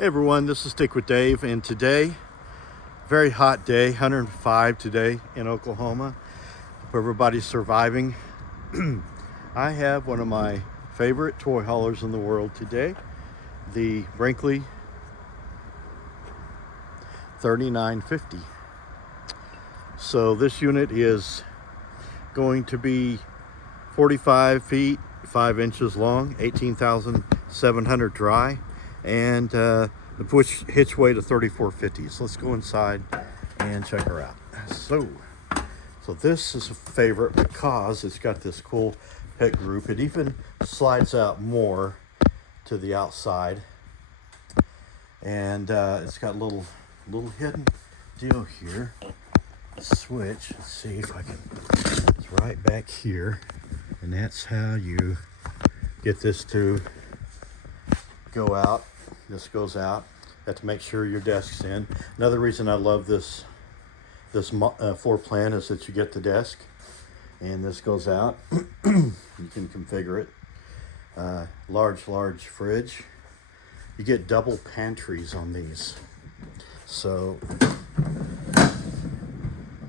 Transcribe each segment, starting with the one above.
Hey everyone, this is Stick with Dave, and today, very hot day, 105 today in Oklahoma. Hope everybody's surviving. I have one of my favorite toy haulers in the world today, the Brinkley 3950. So this unit is going to be 45 feet, 5 inches long, 18,700 dry, and the push hitch weight of 3450. So let's go inside and check her out. So this is a favorite because it's got this cool pet group. It even slides out more to the outside, and it's got a little hidden deal here. Switch. Let's see if I can. It's right back here, and that's how you get this to go out. This goes out. You have to make sure your desk's in. Another reason I love this floor plan is that you get the desk, and this goes out. You can configure it. Large fridge. You get double pantries on these. So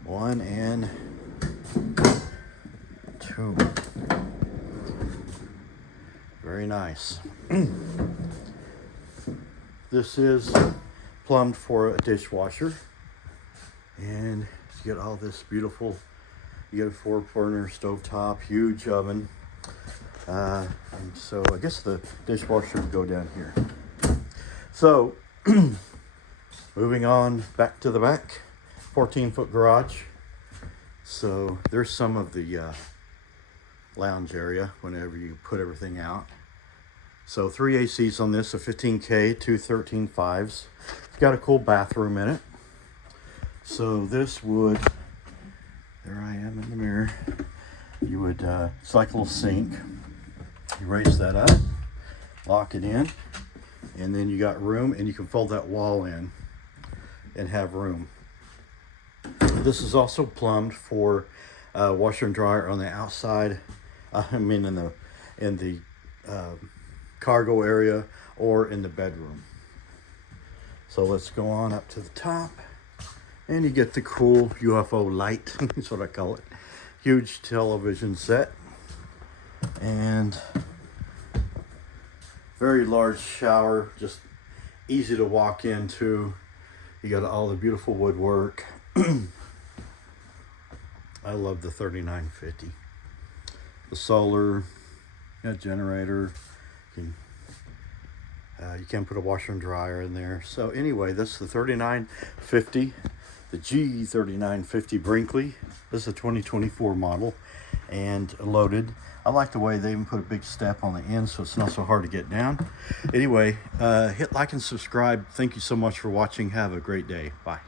1 and 2. Very nice. This is plumbed for a dishwasher, and you get all this beautiful. You get a 4-burner stovetop, huge oven, and so I guess the dishwasher would go down here. So moving on back to the back, 14-foot garage. So there's some of the lounge area whenever you put everything out. So 3 ACs on this, a 15K, 2 13.5s. It's got a cool bathroom in it. So this would, there I am in the mirror. You would, it's like a little sink. You raise that up, lock it in, and then you got room, and you can fold that wall in and have room. This is also plumbed for washer and dryer on the outside. I mean in the cargo area or in the bedroom. So let's go on up to the top, and you get the cool UFO light. That's what I call it. Huge television set, and very large shower, just easy to walk into. You got all the beautiful woodwork. I love the 3950. The solar, generator. You can put a washer and dryer in there. So anyway, this is the 3950, the G3950 Brinkley. This is a 2024 model and loaded. I like the way they even put a big step on the end so it's not so hard to get down. Anyway, hit like and subscribe. Thank you so much for watching. Have a great day. Bye.